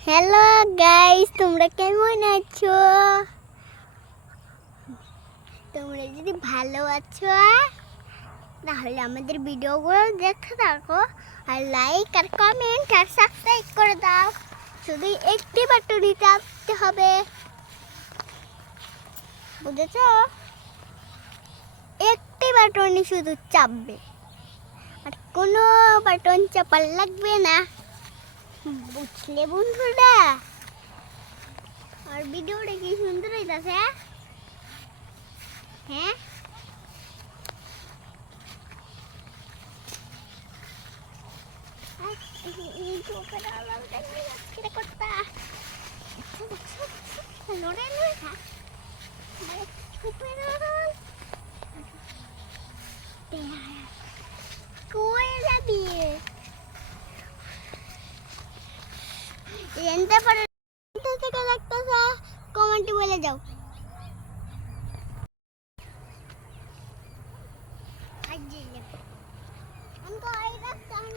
Hello guys, তোমরা কেমন আছো? তোমরা যদি ভালো আছো তাহলে আমাদের ভিডিওগুলো দেখতে থাকো আর লাইক আর কমেন্ট আর সাবস্ক্রাইব করে দাও। শুধু একটি বাটনই চাপতে হবে, বুঝেছো? একটি বাটনই শুধু চাপবে, আর কোনো বাটন চাপার লাগবে না, বুঝলে বন্ধুরা? আর ভিডিওটা কি সুন্দর হইতাছে, হ্যাঁ? কমেন্টে বলে যাও। हमको आई रास्ता हम